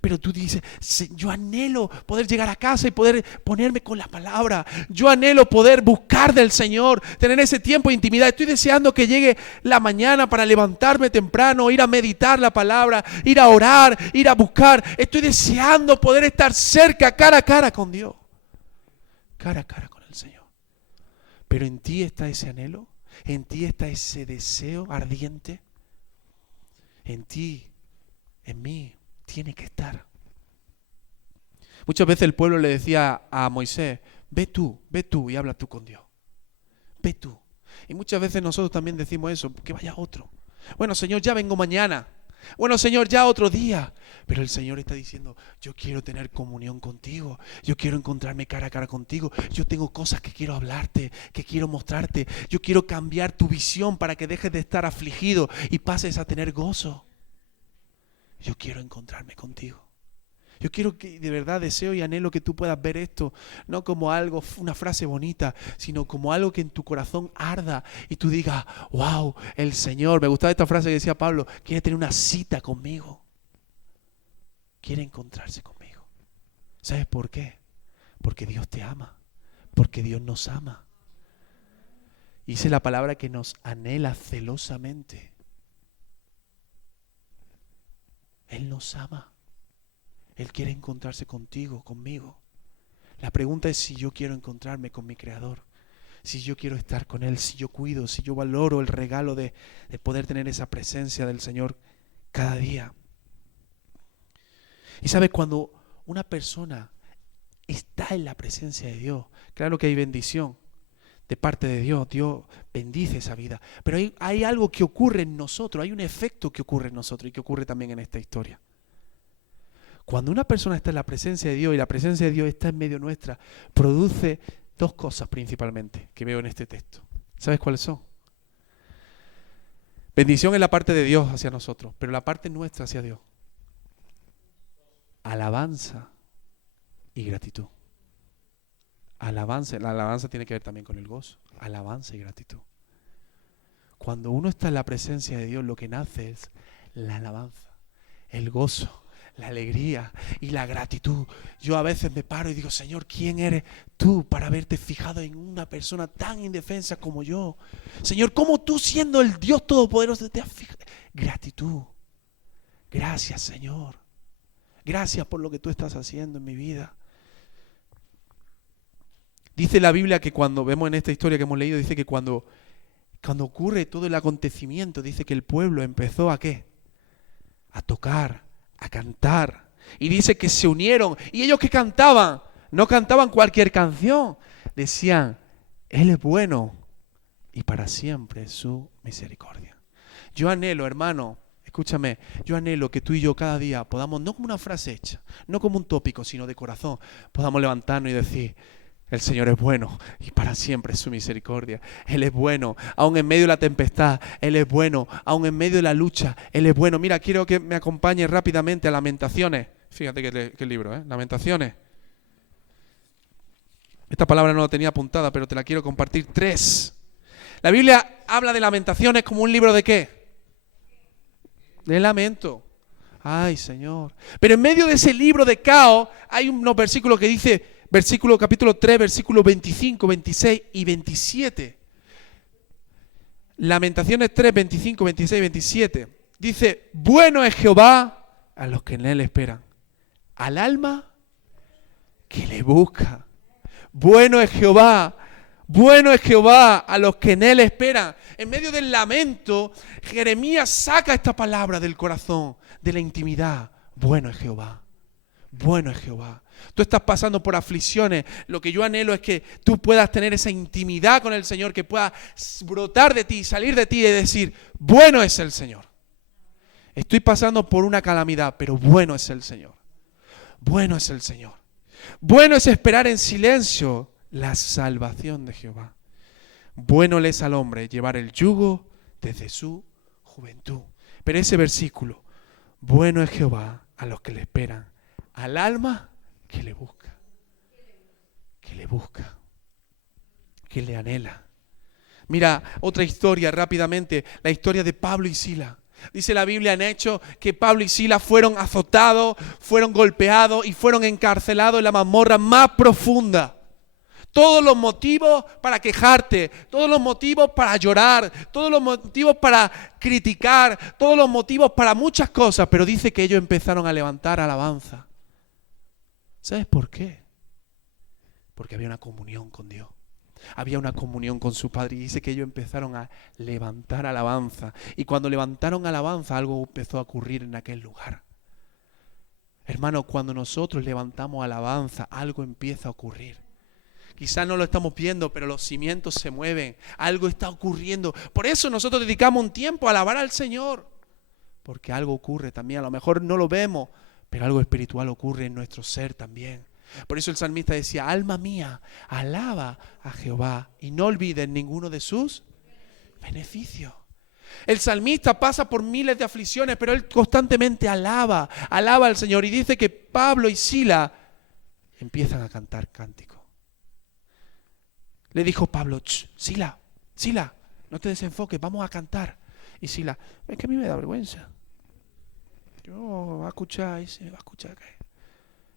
pero tú dices, yo anhelo poder llegar a casa y poder ponerme con la palabra. Yo anhelo poder buscar del Señor, tener ese tiempo de intimidad. Estoy deseando que llegue la mañana para levantarme temprano, ir a meditar la palabra, ir a orar, ir a buscar. Estoy deseando poder estar cerca, cara a cara con Dios. Cara a cara con el Señor. Pero en ti está ese anhelo, en ti está ese deseo ardiente. En ti, en mí, tiene que estar. Muchas veces el pueblo le decía a Moisés, ve tú y habla tú con Dios. Ve tú. Y muchas veces nosotros también decimos eso, que vaya otro. Bueno, Señor, ya vengo mañana. Bueno, Señor, ya otro día. Pero el Señor está diciendo, yo quiero tener comunión contigo. Yo quiero encontrarme cara a cara contigo. Yo tengo cosas que quiero hablarte, que quiero mostrarte. Yo quiero cambiar tu visión para que dejes de estar afligido y pases a tener gozo. Yo quiero encontrarme contigo. Yo quiero que de verdad deseo y anhelo que tú puedas ver esto, no como algo, una frase bonita, sino como algo que en tu corazón arda y tú digas, wow, el Señor, me gustaba esta frase que decía Pablo, quiere tener una cita conmigo. Quiere encontrarse conmigo. ¿Sabes por qué? Porque Dios te ama, porque Dios nos ama. Dice la palabra que nos anhela celosamente. Él nos ama. Él quiere encontrarse contigo, conmigo. La pregunta es si yo quiero encontrarme con mi Creador, si yo quiero estar con Él, si yo cuido, si yo valoro el regalo de poder tener esa presencia del Señor cada día. Y sabes, cuando una persona está en la presencia de Dios, claro que hay bendición de parte de Dios, Dios bendice esa vida, pero hay algo que ocurre en nosotros, hay un efecto que ocurre en nosotros y que ocurre también en esta historia. Cuando una persona está en la presencia de Dios y la presencia de Dios está en medio nuestra, produce dos cosas principalmente que veo en este texto. ¿Sabes cuáles son? Bendición es la parte de Dios hacia nosotros, pero la parte nuestra hacia Dios. Alabanza y gratitud. La alabanza tiene que ver también con el gozo. Alabanza y gratitud. Cuando uno está en la presencia de Dios, lo que nace es la alabanza, el gozo, la alegría y la gratitud. Yo a veces me paro y digo, Señor, ¿quién eres tú para haberte fijado en una persona tan indefensa como yo? Señor, ¿cómo tú, siendo el Dios Todopoderoso, te has fijado? Gratitud. Gracias, Señor. Gracias por lo que tú estás haciendo en mi vida. Dice la Biblia que cuando vemos en esta historia que hemos leído, dice que cuando ocurre todo el acontecimiento, dice que el pueblo empezó ¿a qué? A tocar, a cantar. Y dice que se unieron. Y ellos que cantaban, no cantaban cualquier canción. Decían, Él es bueno y para siempre es su misericordia. Yo anhelo, hermano, escúchame, yo anhelo que tú y yo cada día podamos, no como una frase hecha, no como un tópico, sino de corazón, podamos levantarnos y decir, el Señor es bueno y para siempre es su misericordia. Él es bueno, aun en medio de la tempestad, Él es bueno, aun en medio de la lucha, Él es bueno. Mira, quiero que me acompañes rápidamente a Lamentaciones. Fíjate qué libro, ¿eh? Lamentaciones. Esta palabra no la tenía apuntada, pero te la quiero compartir. 3. La Biblia habla de Lamentaciones como un libro ¿de qué? De lamento. Ay, Señor. Pero en medio de ese libro de caos hay unos versículos que dice, capítulo 3, versículos 25, 26 y 27. Lamentaciones 3, 25, 26 y 27. Dice, bueno es Jehová a los que en Él esperan, al alma que le busca. Bueno es Jehová a los que en Él esperan. En medio del lamento, Jeremías saca esta palabra del corazón, de la intimidad. Bueno es Jehová. Bueno es Jehová. Tú estás pasando por aflicciones. Lo que yo anhelo es que tú puedas tener esa intimidad con el Señor, que pueda brotar de ti, salir de ti y decir, bueno es el Señor. Estoy pasando por una calamidad, pero bueno es el Señor. Bueno es el Señor. Bueno es esperar en silencio la salvación de Jehová. Bueno le es al hombre llevar el yugo desde su juventud. Pero ese versículo, bueno es Jehová a los que le esperan, al alma que le busca, que le anhela. Mira, otra historia rápidamente, la historia de Pablo y Silas. Dice la Biblia en Hechos que Pablo y Silas fueron azotados, fueron golpeados y fueron encarcelados en la mazmorra más profunda. Todos los motivos para quejarte, todos los motivos para llorar, todos los motivos para criticar, todos los motivos para muchas cosas, pero dice que ellos empezaron a levantar alabanza. ¿Sabes por qué? Porque había una comunión con Dios. Había una comunión con su Padre y dice que ellos empezaron a levantar alabanza. Y cuando levantaron alabanza, algo empezó a ocurrir en aquel lugar. Hermano, cuando nosotros levantamos alabanza, algo empieza a ocurrir. Quizás no lo estamos viendo, pero los cimientos se mueven. Algo está ocurriendo. Por eso nosotros dedicamos un tiempo a alabar al Señor. Porque algo ocurre también. A lo mejor no lo vemos, pero algo espiritual ocurre en nuestro ser también. Por eso el salmista decía, alma mía, alaba a Jehová y no olvides ninguno de sus beneficios. El salmista pasa por miles de aflicciones, pero él constantemente alaba al Señor. Y dice que Pablo y Silas empiezan a cantar cánticos. Le dijo Pablo, Silas, no te desenfoques, vamos a cantar. Y Silas, es que a mí me da vergüenza. Yo va a escuchar ese, va a escuchar qué.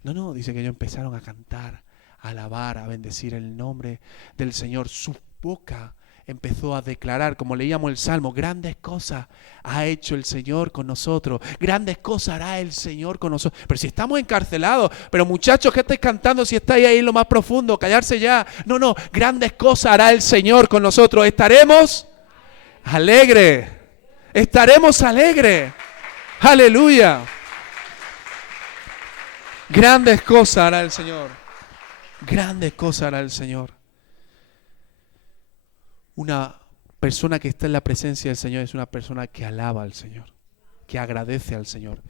No, dice que ellos empezaron a cantar, a alabar, a bendecir el nombre del Señor. Su boca empezó a declarar, como leíamos el Salmo, grandes cosas ha hecho el Señor con nosotros, grandes cosas hará el Señor con nosotros. Pero si estamos encarcelados, pero muchachos, ¿qué estáis cantando si estáis ahí en lo más profundo? Callarse ya. No, grandes cosas hará el Señor con nosotros. Estaremos alegres, aleluya. Grandes cosas hará el Señor. Grandes cosas hará el Señor. Una persona que está en la presencia del Señor es una persona que alaba al Señor, que agradece al Señor.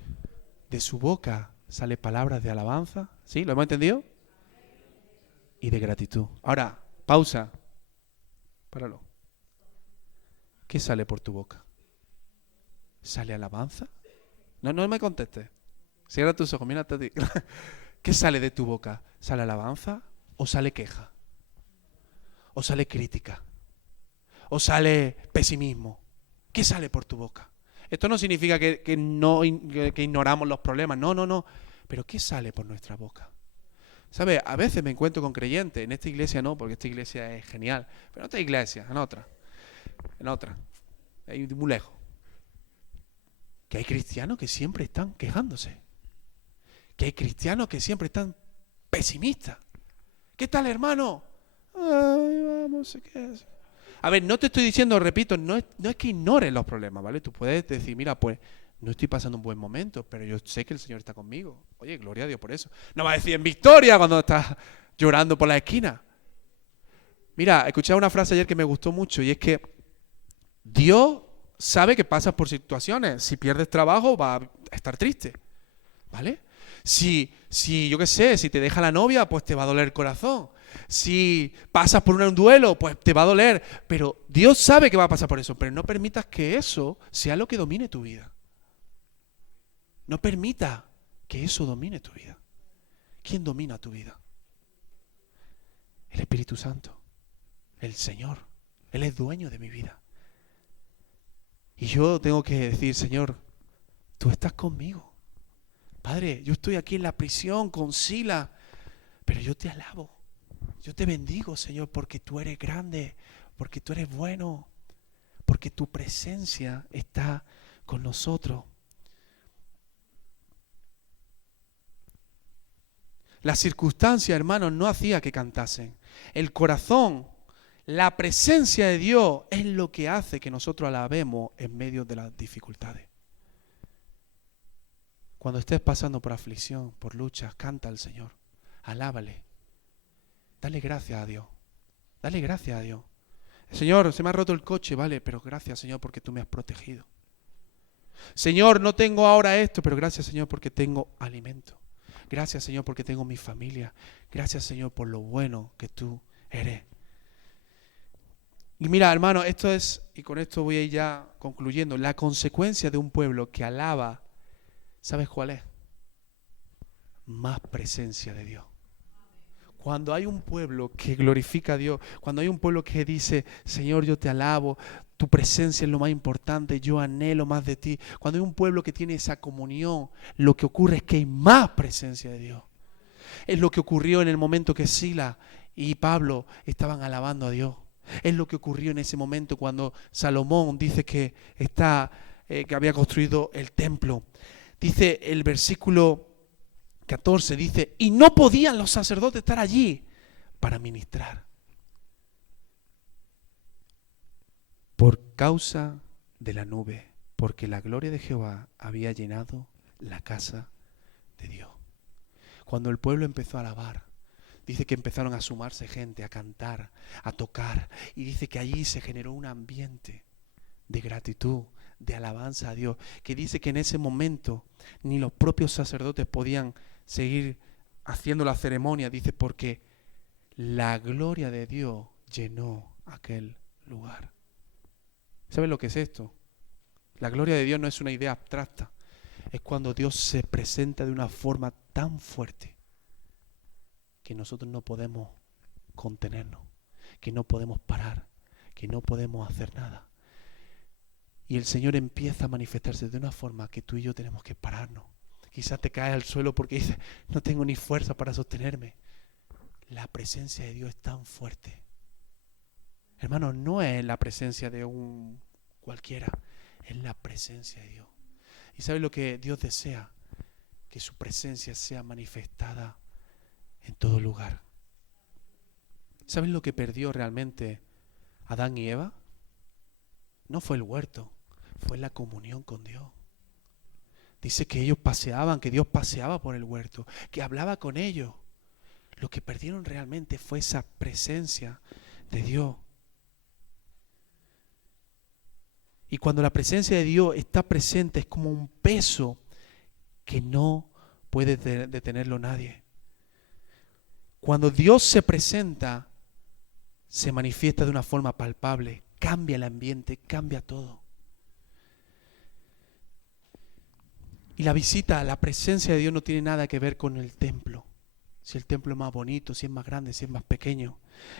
De su boca sale palabras de alabanza. ¿Sí? ¿Lo hemos entendido? Y de gratitud. Ahora, pausa. Páralo. ¿Qué sale por tu boca? ¿Sale alabanza? No me contestes. Cierra tus ojos, mírate a ti. ¿Qué sale de tu boca? ¿Sale alabanza o sale queja? ¿O sale crítica? ¿O sale pesimismo? ¿Qué sale por tu boca? Esto no significa que no, que ignoramos los problemas. No, no, no. Pero ¿qué sale por nuestra boca? ¿Sabes? A veces me encuentro con creyentes. En esta iglesia no, porque esta iglesia es genial. Pero en otra iglesia, en otra. Ahí muy lejos. Que hay cristianos que siempre están quejándose. Que hay cristianos que siempre están pesimistas. ¿Qué tal, hermano? Ay, vamos, ¿qué es? A ver, no te estoy diciendo, repito, no es que ignores los problemas, ¿vale? Tú puedes decir, mira, pues no estoy pasando un buen momento, pero yo sé que el Señor está conmigo. Oye, gloria a Dios por eso. No vas a decir en victoria cuando estás llorando por la esquina. Mira, escuché una frase ayer que me gustó mucho y es que Dios sabe que pasas por situaciones. Si pierdes trabajo, va a estar triste, ¿vale? Si yo qué sé, si te deja la novia, pues te va a doler el corazón. Si pasas por un duelo, pues te va a doler. Pero Dios sabe que va a pasar por eso. Pero no permitas que eso sea lo que domine tu vida. No permita que eso domine tu vida. ¿Quién domina tu vida? El Espíritu Santo. El Señor. Él es dueño de mi vida. Y yo tengo que decir, Señor, tú estás conmigo. Padre, yo estoy aquí en la prisión con Sila, pero yo te alabo. Yo te bendigo, Señor, porque tú eres grande, porque tú eres bueno, porque tu presencia está con nosotros. Las circunstancias, hermanos, no hacía que cantasen. El corazón, la presencia de Dios es lo que hace que nosotros alabemos en medio de las dificultades. Cuando estés pasando por aflicción, por lucha, canta al Señor. Alábale. Dale gracias a Dios. Dale gracias a Dios. Señor, se me ha roto el coche, vale, pero gracias, Señor, porque tú me has protegido. Señor, no tengo ahora esto, pero gracias, Señor, porque tengo alimento. Gracias, Señor, porque tengo mi familia. Gracias, Señor, por lo bueno que tú eres. Y mira, hermano, esto es, y con esto voy a ir ya concluyendo, la consecuencia de un pueblo que alaba, ¿sabes cuál es? Más presencia de Dios. Cuando hay un pueblo que glorifica a Dios, cuando hay un pueblo que dice, Señor, yo te alabo, tu presencia es lo más importante, yo anhelo más de ti. Cuando hay un pueblo que tiene esa comunión, lo que ocurre es que hay más presencia de Dios. Es lo que ocurrió en el momento que Sila y Pablo estaban alabando a Dios. Es lo que ocurrió en ese momento cuando Salomón dice que había construido el templo. Dice el versículo 14, dice, y no podían los sacerdotes estar allí para ministrar por causa de la nube, porque la gloria de Jehová había llenado la casa de Dios. Cuando el pueblo empezó a alabar, dice que empezaron a sumarse gente, a cantar, a tocar, y dice que allí se generó un ambiente de gratitud, de alabanza a Dios, que dice que en ese momento ni los propios sacerdotes podían seguir haciendo la ceremonia, dice, porque la gloria de Dios llenó aquel lugar. ¿Sabes lo que es esto? La gloria de Dios no es una idea abstracta, es cuando Dios se presenta de una forma tan fuerte que nosotros no podemos contenernos, que no podemos parar, que no podemos hacer nada. Y el Señor empieza a manifestarse de una forma que tú y yo tenemos que pararnos. Quizás te caes al suelo porque dices, no tengo ni fuerza para sostenerme. La presencia de Dios es tan fuerte. Hermano, no es la presencia de un cualquiera, es la presencia de Dios. ¿Y sabes lo que Dios desea? Que su presencia sea manifestada en todo lugar. ¿Sabes lo que perdió realmente Adán y Eva? No fue el huerto, fue la comunión con Dios. Dice que ellos paseaban, que Dios paseaba por el huerto, que hablaba con ellos. Lo que perdieron realmente fue esa presencia de Dios. Y cuando la presencia de Dios está presente, es como un peso que no puede detenerlo nadie. Cuando Dios se presenta, se manifiesta de una forma palpable, cambia el ambiente, cambia todo. Y la visita, la presencia de Dios no tiene nada que ver con el templo. Si el templo es más bonito, si es más grande, si es más pequeño.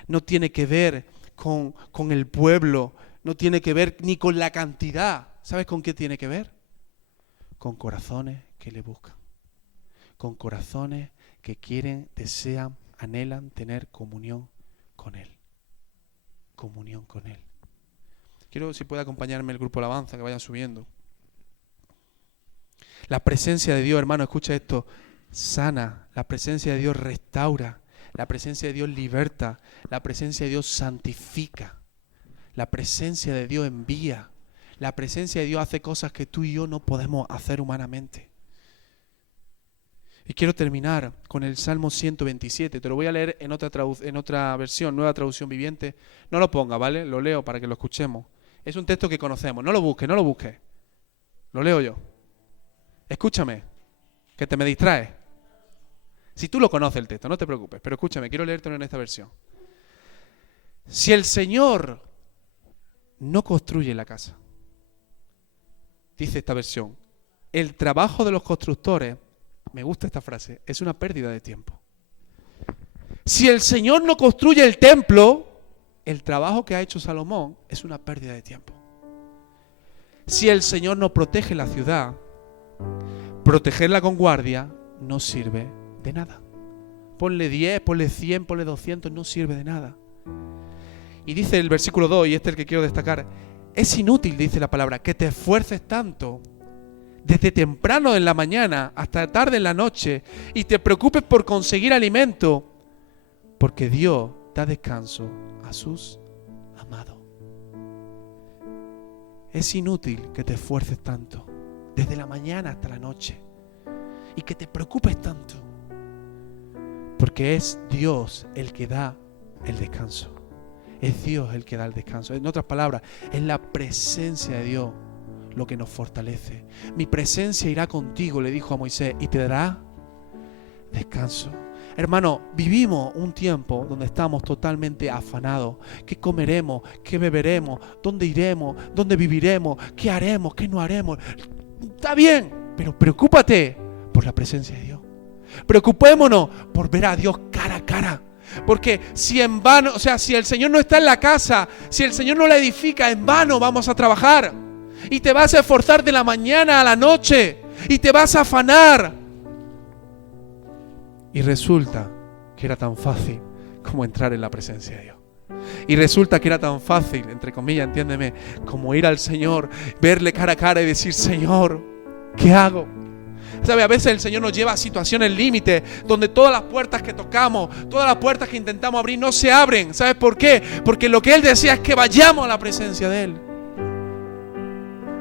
No tiene que ver con el pueblo, no tiene que ver ni con la cantidad. ¿Sabes con qué tiene que ver? Con corazones que le buscan. Con corazones que quieren, desean, anhelan tener comunión con Él. Comunión con Él. Quiero, si puede acompañarme el grupo Alabanza, que vayan subiendo. La presencia de Dios, hermano, escucha esto, sana. La presencia de Dios restaura. La presencia de Dios liberta. La presencia de Dios santifica. La presencia de Dios envía. La presencia de Dios hace cosas que tú y yo no podemos hacer humanamente. Y quiero terminar con el Salmo 127. Te lo voy a leer en otra versión, Nueva Traducción Viviente. No lo ponga, ¿vale? Lo leo para que lo escuchemos. Es un texto que conocemos. No lo busques, no lo busques. Lo leo yo. Escúchame, que te me distraes. Si tú lo conoces el texto, no te preocupes. Pero escúchame, quiero leértelo en esta versión. Si el Señor no construye la casa, dice esta versión, el trabajo de los constructores, me gusta esta frase, es una pérdida de tiempo. Si el Señor no construye el templo, el trabajo que ha hecho Salomón es una pérdida de tiempo. Si el Señor no protege la ciudad, protegerla con guardia no sirve de nada. Ponle 10, ponle 100, ponle 200, no sirve de nada. Y dice el versículo 2, y este es el que quiero destacar, es inútil, dice la palabra, que te esfuerces tanto desde temprano en la mañana hasta tarde en la noche y te preocupes por conseguir alimento, porque Dios da descanso a sus amados. Es inútil que te esfuerces tanto desde la mañana hasta la noche y que te preocupes tanto, porque es Dios el que da el descanso. Es Dios el que da el descanso. En otras palabras, es la presencia de Dios lo que nos fortalece. Mi presencia irá contigo, le dijo a Moisés, y te dará descanso. Hermano, vivimos un tiempo donde estamos totalmente afanados. ¿Qué comeremos? ¿Qué beberemos? ¿Dónde iremos? ¿Dónde viviremos? ¿Qué haremos? ¿Qué no haremos? Está bien, pero preocúpate por la presencia de Dios. Preocupémonos por ver a Dios cara a cara. Porque si en vano, si el Señor no está en la casa, si el Señor no la edifica, en vano vamos a trabajar. Y te vas a esforzar de la mañana a la noche. Y te vas a afanar. Y resulta que era tan fácil como entrar en la presencia de Dios. Y resulta que era tan fácil, entre comillas, entiéndeme, como ir al Señor, verle cara a cara y decir, Señor, ¿qué hago? ¿Sabe? A veces el Señor nos lleva a situaciones límites donde todas las puertas que tocamos, todas las puertas que intentamos abrir no se abren. ¿Sabes por qué? Porque lo que Él desea es que vayamos a la presencia de Él.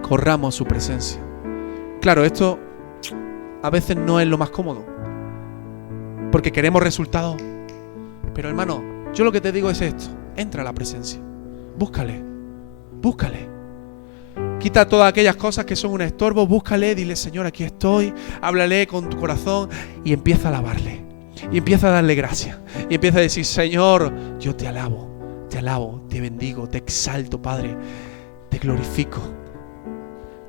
Corramos su presencia. Claro, esto a veces no es lo más cómodo, porque queremos resultados. Pero hermano, yo lo que te digo es esto. Entra a la presencia. Búscale. Búscale. Quita todas aquellas cosas que son un estorbo. Búscale, dile, Señor, aquí estoy. Háblale con tu corazón y empieza a alabarle. Y empieza a darle gracias. Y empieza a decir, Señor, yo te alabo, te bendigo, te exalto, Padre. Te glorifico.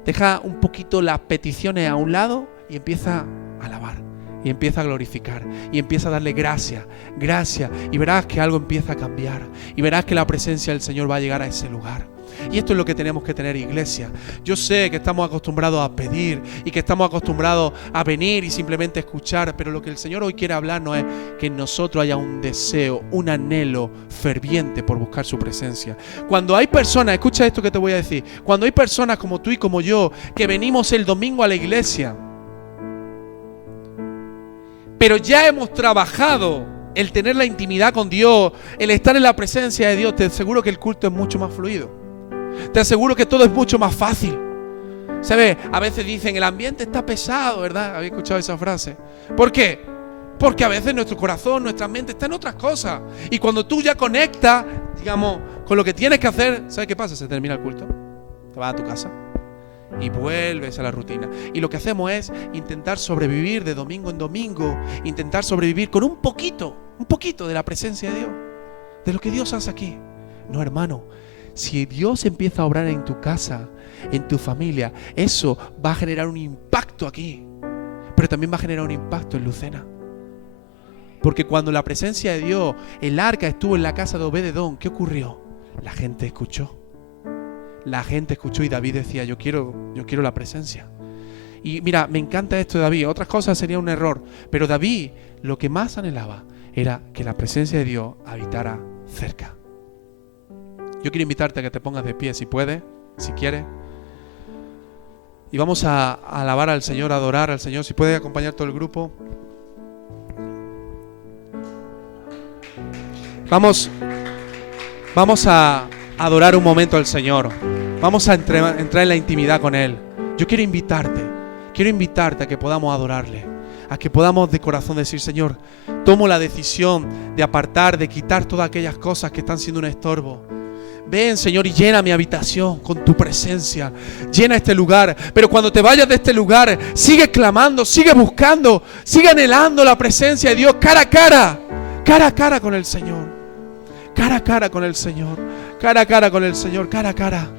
Deja un poquito las peticiones a un lado y empieza a alabar. Y empieza a glorificar. Y empieza a darle gracias. Gracias. Y verás que algo empieza a cambiar. Y verás que la presencia del Señor va a llegar a ese lugar. Y esto es lo que tenemos que tener, iglesia. Yo sé que estamos acostumbrados a pedir y que estamos acostumbrados a venir y simplemente escuchar, pero lo que el Señor hoy quiere hablarnos es que en nosotros haya un deseo, un anhelo ferviente por buscar su presencia. Cuando hay personas, escucha esto que te voy a decir, cuando hay personas como tú y como yo que venimos el domingo a la iglesia, pero ya hemos trabajado el tener la intimidad con Dios, el estar en la presencia de Dios, te aseguro que el culto es mucho más fluido. Te aseguro que todo es mucho más fácil. ¿Sabes? A veces dicen, el ambiente está pesado, ¿verdad? ¿Habéis escuchado esa frase? ¿Por qué? Porque a veces nuestro corazón, nuestra mente está en otras cosas. Y cuando tú ya conectas, digamos, con lo que tienes que hacer, ¿sabes qué pasa? Se termina el culto, te vas a tu casa y vuelves a la rutina. Y lo que hacemos es intentar sobrevivir de domingo en domingo, intentar sobrevivir con un poquito de la presencia de Dios, de lo que Dios hace aquí. No, hermano. Si Dios empieza a obrar en tu casa, en tu familia, eso va a generar un impacto aquí. Pero también va a generar un impacto en Lucena. Porque cuando la presencia de Dios, el arca estuvo en la casa de Obed-Edom, ¿qué ocurrió? La gente escuchó. la gente escuchó y David decía, yo quiero la presencia. Y mira, me encanta esto de David. Otras cosas sería un error, pero David lo que más anhelaba era que la presencia de Dios habitara cerca. Yo quiero invitarte a que te pongas de pie si puedes, si quieres. Y vamos a alabar al Señor, a adorar al Señor. Si puede acompañar todo el grupo. Vamos a adorar un momento al Señor. Vamos a entrar en la intimidad con Él. Yo quiero invitarte a que podamos adorarle, a que podamos de corazón decir, Señor, tomo la decisión de apartar, de quitar todas aquellas cosas que están siendo un estorbo. Ven, Señor, y llena mi habitación con tu presencia. Llena este lugar. Pero cuando te vayas de este lugar, sigue clamando, sigue buscando, sigue anhelando la presencia de Dios cara a cara. Cara a cara con el Señor. Cara a cara con el Señor. Cara a cara con el Señor. Cara a cara.